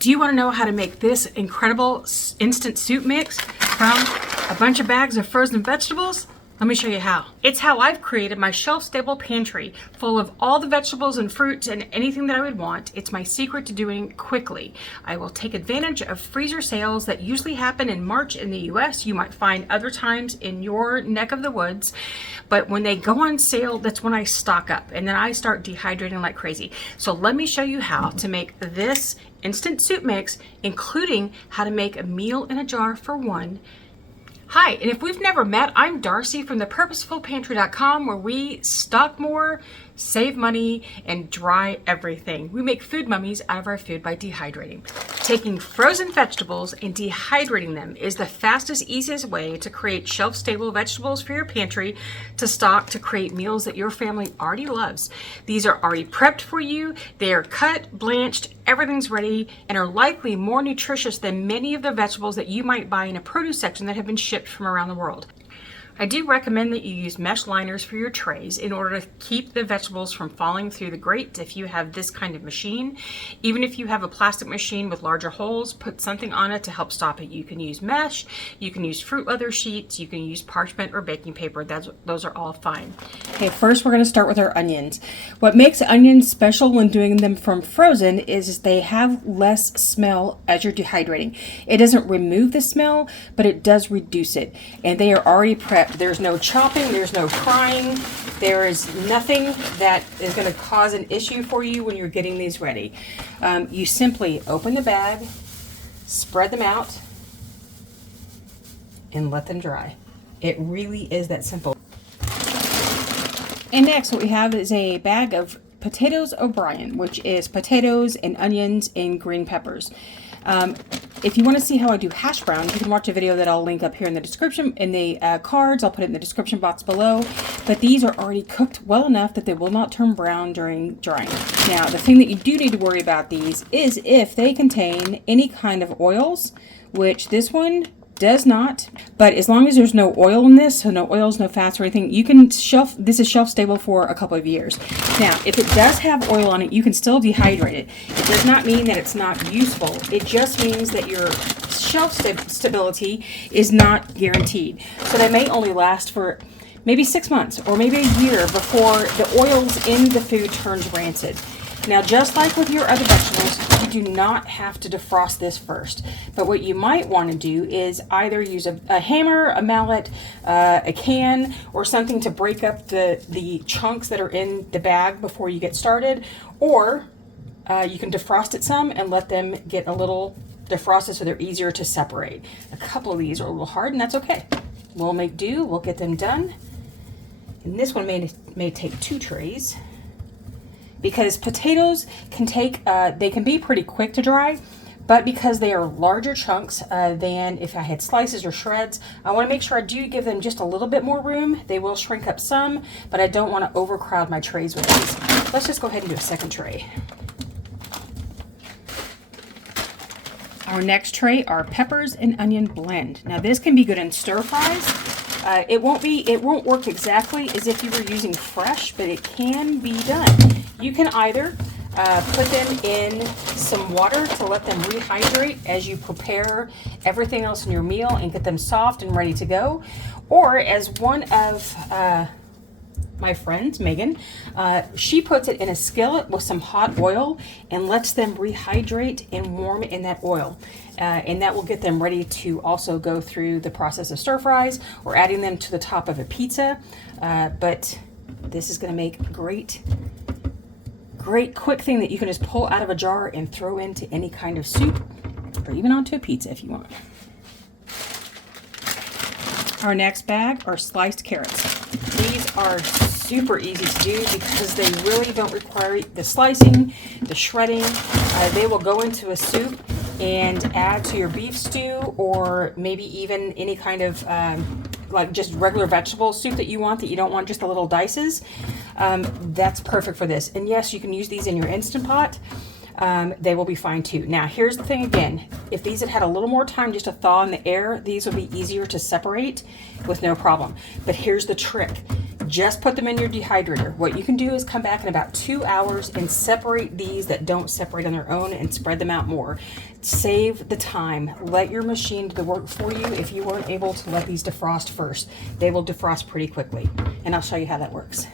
Do you want to know how to make this incredible instant soup mix from a bunch of bags of frozen vegetables? Let me show you how. It's how I've created my shelf-stable pantry full of all the vegetables and fruits and anything that I would want. It's my secret to doing it quickly. I will take advantage of freezer sales that usually happen in March in the US. You might find other times in your neck of the woods. But when they go on sale, that's when I stock up. And then I start dehydrating like crazy. So let me show you how to make this instant soup mix, including how to make a meal in a jar for one. Hi, and if we've never met, I'm Darcy from the Purposeful where we stock more, save money, and dry everything. We make food mummies out of our food by dehydrating. Taking frozen vegetables and dehydrating them is the fastest, easiest way to create shelf-stable vegetables for your pantry to stock to create meals that your family already loves. These are already prepped for you. They are cut, blanched, everything's ready, and are likely more nutritious than many of the vegetables that you might buy in a produce section that have been shipped from around the world. I do recommend that you use mesh liners for your trays in order to keep the vegetables from falling through the grate if you have this kind of machine. Even if you have a plastic machine with larger holes, put something on it to help stop it. You can use mesh, you can use fruit leather sheets, you can use parchment or baking paper. Those are all fine. Okay, first we're going to start with our onions. What makes onions special when doing them from frozen is they have less smell as you're dehydrating. It doesn't remove the smell, but it does reduce it. And they are already prepped. There's no chopping, there's no frying, there is nothing that is going to cause an issue for you when you're getting these ready. You simply open the bag, spread them out, and let them dry. It really is that simple. And next what we have is a bag of potatoes O'Brien, which is potatoes and onions and green peppers. If you want to see how I do hash browns, you can watch a video that I'll link up here in the description, in the cards. I'll put it in the description box below. But these are already cooked well enough that they will not turn brown during drying. Now, the thing that you do need to worry about these is if they contain any kind of oils, which this one does not, but as long as there's no oil in this, so no oils, no fats or anything, you can this is shelf stable for a couple of years. Now, if it does have oil on it, you can still dehydrate it. It does not mean that it's not useful. It just means that your shelf stability is not guaranteed. So they may only last for maybe 6 months or maybe a year before the oils in the food turns rancid. Now, just like with your other vegetables, you do not have to defrost this first. But what you might want to do is either use a hammer, a mallet, a can, or something to break up the chunks that are in the bag before you get started. Or you can defrost it some and let them get a little defrosted so they're easier to separate. A couple of these are a little hard, and that's okay. We'll make do. We'll get them done. And this one may take 2 trays. Because potatoes can take, they can be pretty quick to dry, but because they are larger chunks than if I had slices or shreds, I want to make sure I do give them just a little bit more room. They will shrink up some, but I don't want to overcrowd my trays with these. Let's just go ahead and do a second tray. Our next tray are peppers and onion blend. Now this can be good in stir fries. It won't work exactly as if you were using fresh, but it can be done. You can either put them in some water to let them rehydrate as you prepare everything else in your meal and get them soft and ready to go. Or as one of my friends, Megan, she puts it in a skillet with some hot oil and lets them rehydrate and warm in that oil. And that will get them ready to also go through the process of stir fries or adding them to the top of a pizza. But this is going to make great quick thing that you can just pull out of a jar and throw into any kind of soup or even onto a pizza if you want. Our next bag are sliced carrots. These are super easy to do because they really don't require the slicing, the shredding. They will go into a soup and add to your beef stew or maybe even any kind of like just regular vegetable soup that you want, that you don't want just the little dices. That's perfect for this. And yes, you can use these in your Instant Pot. They will be fine too. Now, here's the thing again. If these had had a little more time just to thaw in the air, these would be easier to separate with no problem. But here's the trick. just put them in your dehydrator. What you can do is come back in about 2 hours and separate these that don't separate on their own and spread them out more. Save the time. Let your machine do the work for you if you weren't able to let these defrost first. They will defrost pretty quickly, and I'll show you how that works.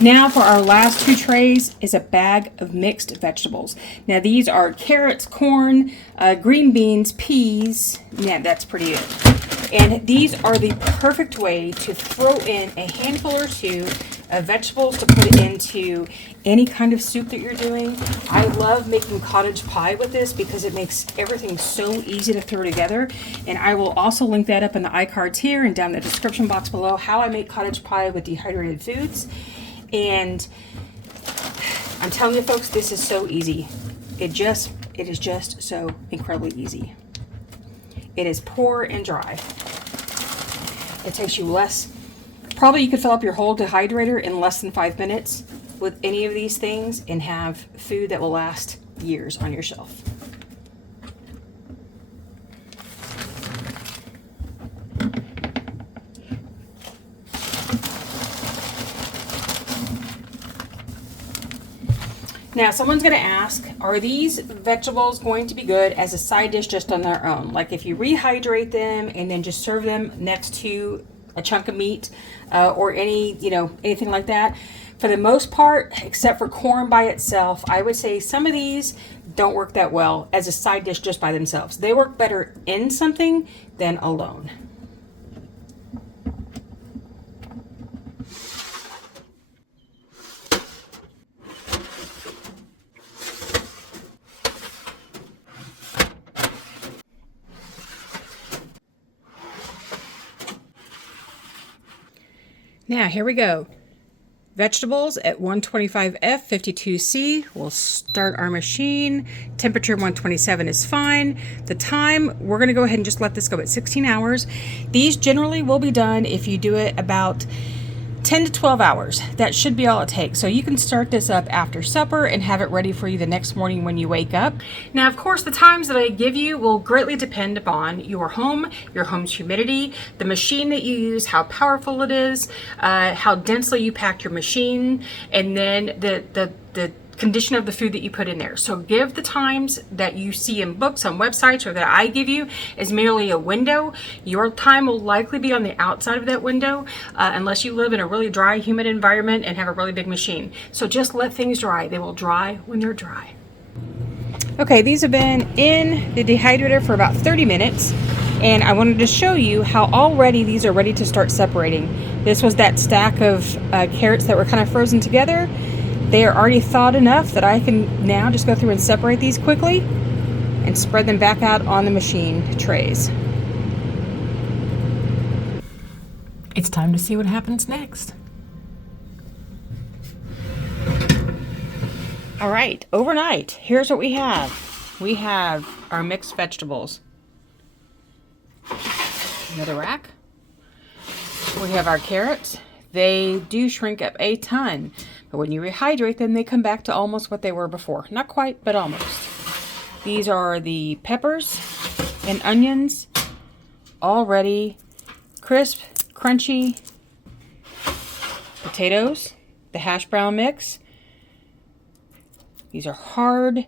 Now for our last 2 trays is a bag of mixed vegetables. Now these are carrots, corn, green beans, peas. Yeah, that's pretty it. And these are the perfect way to throw in a handful or 2 of vegetables to put into any kind of soup that you're doing. I love making cottage pie with this because it makes everything so easy to throw together. And I will also link that up in the iCards here and down in the description box below, how I make cottage pie with dehydrated foods. And I'm telling you folks, this is so easy. It is just so incredibly easy. It is pour and dry. It takes you less, probably you could fill up your whole dehydrator in less than 5 minutes with any of these things and have food that will last years on your shelf. Now, someone's going to ask, are these vegetables going to be good as a side dish just on their own? Like if you rehydrate them and then just serve them next to a chunk of meat or anything like that. For the most part, except for corn by itself, I would say some of these don't work that well as a side dish just by themselves. They work better in something than alone. Now, here we go. Vegetables at 125F, 52C. We'll start our machine. Temperature 127 is fine. The time, we're going to go ahead and just let this go at 16 hours. These generally will be done if you do it about 10 to 12 hours. That should be all it takes. So you can start this up after supper and have it ready for you the next morning when you wake up. Now, of course, the times that I give you will greatly depend upon your home, your home's humidity, the machine that you use, how powerful it is, how densely you pack your machine, and then the condition of the food that you put in there. So give the times that you see in books, on websites, or that I give you as merely a window. Your time will likely be on the outside of that window unless you live in a really dry, humid environment and have a really big machine. So just let things dry. They will dry when they're dry. Okay, these have been in the dehydrator for about 30 minutes, and I wanted to show you how already these are ready to start separating. This was that stack of carrots that were kind of frozen together. They are already thawed enough that I can now just go through and separate these quickly and spread them back out on the machine trays. It's time to see what happens next. All right, overnight, here's what we have. We have our mixed vegetables. Another rack. We have our carrots. They do shrink up a ton. But when you rehydrate them, they come back to almost what they were before. Not quite, but almost. These are the peppers and onions, already crisp, crunchy. Potatoes, the hash brown mix. These are hard,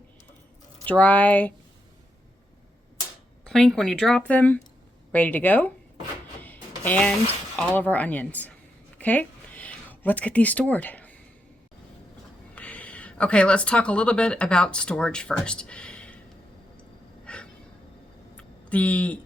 dry, clink when you drop them, ready to go. And all of our onions. Okay, let's get these stored. Okay, let's talk a little bit about storage first. The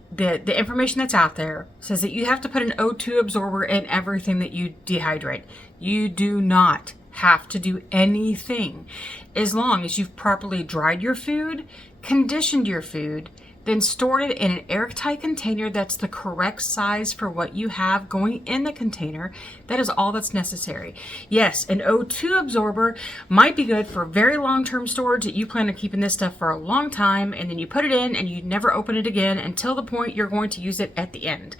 information that's out there says that you have to put an O2 absorber in everything that you dehydrate. You do not have to do anything as long as you've properly dried your food, conditioned your food, then stored it in an airtight container that's the correct size for what you have going in the container. That is all that's necessary. Yes, an O2 absorber might be good for very long-term storage that you plan on keeping this stuff for a long time, and then you put it in and you never open it again until the point you're going to use it at the end.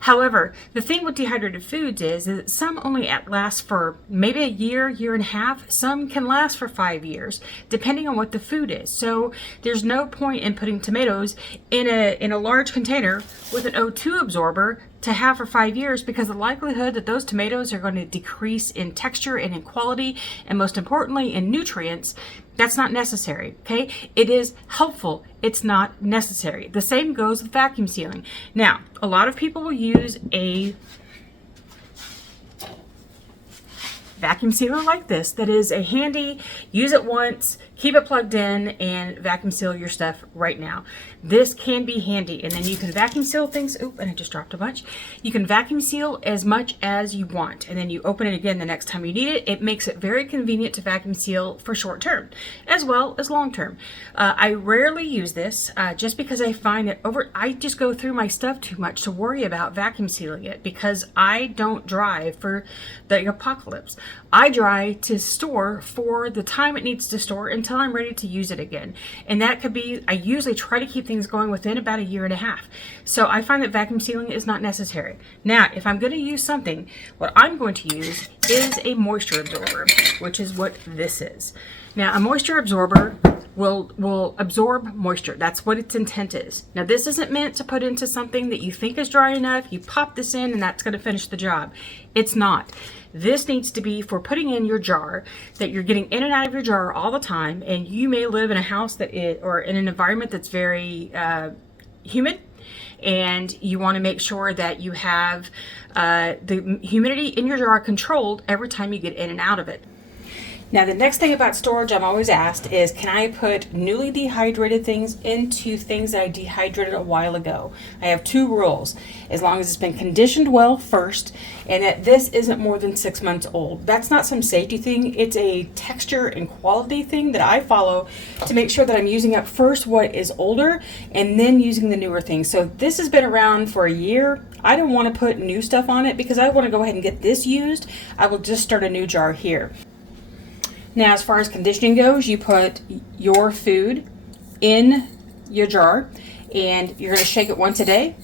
However, the thing with dehydrated foods is that some only last for maybe a year, year and a half. Some can last for 5 years, depending on what the food is. So there's no point in putting tomatoes in a large container with an O2 absorber to have for 5 years, because the likelihood that those tomatoes are going to decrease in texture and in quality, and most importantly in nutrients, that's not necessary. Okay, it is helpful, it's not necessary. The same goes with vacuum sealing. Now, a lot of people will use a vacuum sealer like this that is a handy, use it once, keep it plugged in, and vacuum seal your stuff right now. This can be handy, and then you can vacuum seal things. Oop, and I just dropped a bunch. You can vacuum seal as much as you want, and then you open it again the next time you need it. It makes it very convenient to vacuum seal for short term as well as long term. I rarely use this just because I find that I just go through my stuff too much to worry about vacuum sealing it, because I don't dry for the apocalypse. I dry to store for the time it needs to store until I'm ready to use it again. And that could be, I usually try to keep things going within about a year and a half. So I find that vacuum sealing is not necessary. Now, if I'm going to use something, what I'm going to use is a moisture absorber, which is what this is. Now, a moisture absorber will absorb moisture. That's what its intent is. Now, this isn't meant to put into something that you think is dry enough. You pop this in and that's going to finish the job. It's not. This needs to be for putting in your jar, that you're getting in and out of your jar all the time, and you may live in a house or in an environment that's very humid, and you want to make sure that you have the humidity in your jar controlled every time you get in and out of it. Now, the next thing about storage I'm always asked is, can I put newly dehydrated things into things that I dehydrated a while ago? I have 2 rules. As long as it's been conditioned well first, and that this isn't more than 6 months old. That's not some safety thing. It's a texture and quality thing that I follow to make sure that I'm using up first what is older and then using the newer things. So this has been around for a year. I don't want to put new stuff on it because I want to go ahead and get this used. I will just start a new jar here. Now, as far as conditioning goes, you put your food in your jar and you're going to shake it once a day.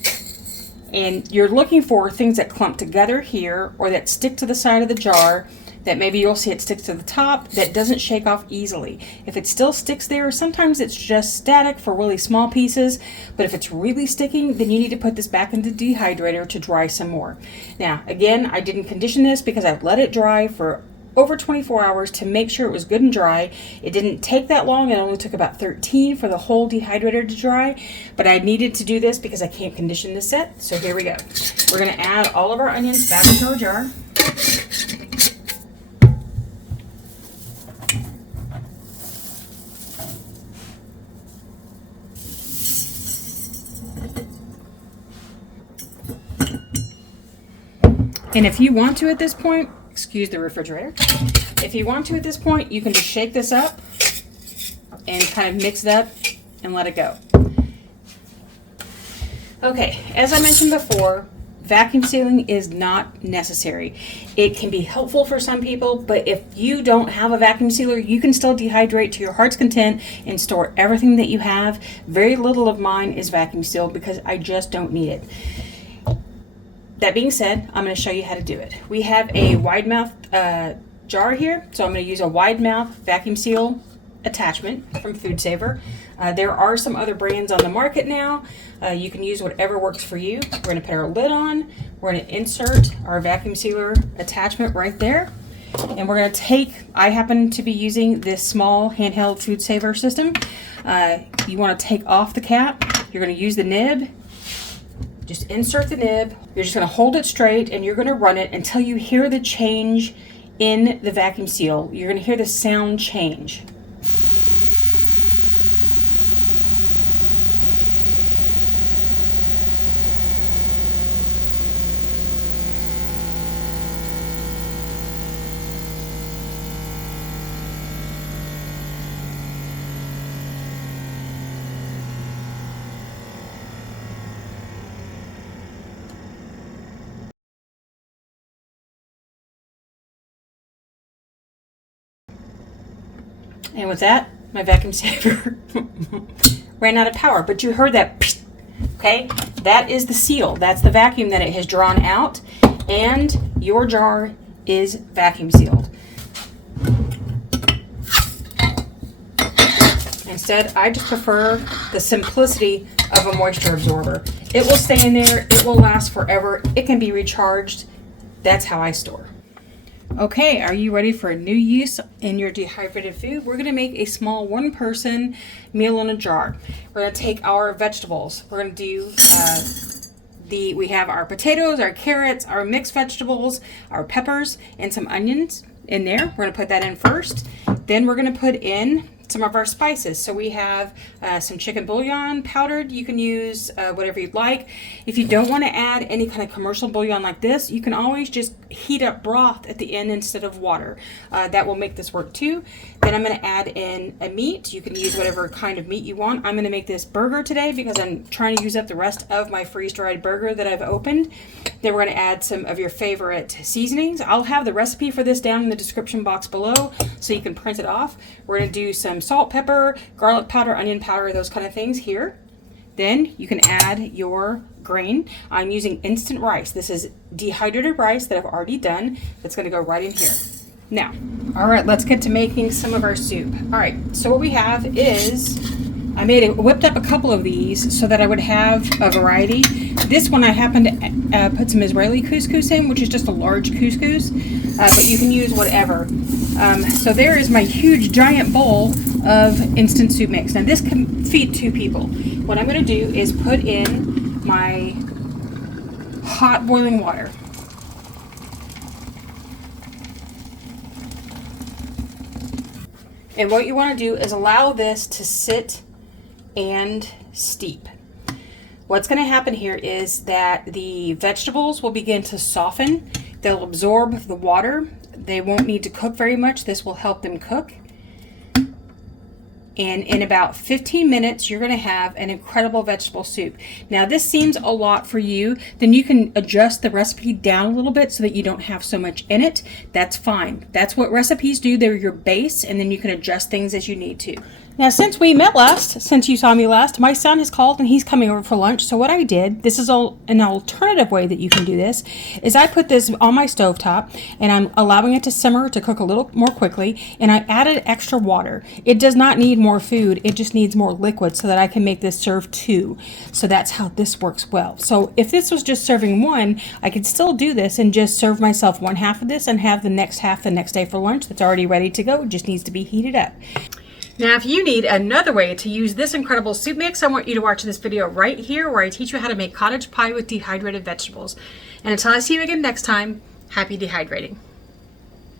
And you're looking for things that clump together here or that stick to the side of the jar, that maybe you'll see it sticks to the top, that doesn't shake off easily. If it still sticks there, sometimes it's just static for really small pieces, but if it's really sticking, then you need to put this back into the dehydrator to dry some more. Now, again, I didn't condition this because I let it dry for over 24 hours to make sure it was good and dry. It didn't take that long. It only took about 13 for the whole dehydrator to dry, but I needed to do this because I can't condition this set. So here we go. We're going to add all of our onions back into our jar. And if you want to at this point, excuse the refrigerator. If you want to at this point, you can just shake this up and kind of mix it up and let it go. Okay, as I mentioned before, vacuum sealing is not necessary. It can be helpful for some people, but if you don't have a vacuum sealer, you can still dehydrate to your heart's content and store everything that you have. Very little of mine is vacuum sealed because I just don't need it. That being said, I'm going to show you how to do it. We have a wide mouth jar here, so I'm going to use a wide mouth vacuum seal attachment from Food Saver. There are some other brands on the market now. You can use whatever works for you. We're going to put our lid on. We're going to insert our vacuum sealer attachment right there. And we're going to take, I happen to be using this small handheld Food Saver system. You want to take off the cap. You're going to use the nib. Just insert the nib. You're just going to hold it straight and you're going to run it until you hear the change in the vacuum seal. You're going to hear the sound change. And with that, my vacuum saver ran out of power, but you heard that, okay? That is the seal. That's the vacuum that it has drawn out, and your jar is vacuum sealed. Instead, I just prefer the simplicity of a moisture absorber. It will stay in there. It will last forever. It can be recharged. That's how I store. Okay, are you ready for a new use in your dehydrated food? We're going to make a small one-person meal in a jar. We're going to take our vegetables. We're going to do we have our potatoes, our carrots, our mixed vegetables, our peppers, and some onions in there. We're going to put that in first. Then we're going to put in some of our spices. So we have some chicken bouillon powdered. You can use whatever you'd like. If you don't want to add any kind of commercial bouillon like this, you can always just heat up broth at the end instead of water. That will make this work too. Then I'm going to add in a meat. You can use whatever kind of meat you want. I'm going to make this burger today because I'm trying to use up the rest of my freeze-dried burger that I've opened. Then we're going to add some of your favorite seasonings. I'll have the recipe for this down in the description box below so you can print it off. We're going to do some salt, pepper, garlic powder, onion powder, those kind of things here. Then you can add your grain. I'm using instant rice. This is dehydrated rice that I've already done. That's going to go right in here. Now, all right, let's get to making some of our soup. All right, so what we have is I whipped up a couple of these so that I would have a variety. This one I happened to put some Israeli couscous in, which is just a large couscous, but you can use whatever. So there is my huge giant bowl of instant soup mix. Now this can feed 2 people. What I'm going to do is put in my hot boiling water. And what you want to do is allow this to sit and steep. What's going to happen here is that the vegetables will begin to soften. They'll absorb the water. They won't need to cook very much. This will help them cook. And in about 15 minutes, you're going to have an incredible vegetable soup. Now, this seems a lot for you. Then you can adjust the recipe down a little bit so that you don't have so much in it. That's fine. That's what recipes do. They're your base, and then you can adjust things as you need to. Now, since we met last, since you saw me last, my son has called and he's coming over for lunch. So what I did, this is an alternative way that you can do this, is I put this on my stovetop and I'm allowing it to simmer to cook a little more quickly, and I added extra water. It does not need more food, it just needs more liquid so that I can make this serve 2. So that's how this works well. So if this was just serving 1, I could still do this and just serve myself 1/2 of this and have the next half the next day for lunch. That's already ready to go. It just needs to be heated up. Now, if you need another way to use this incredible soup mix, I want you to watch this video right here where I teach you how to make cottage pie with dehydrated vegetables. And until I see you again next time, happy dehydrating.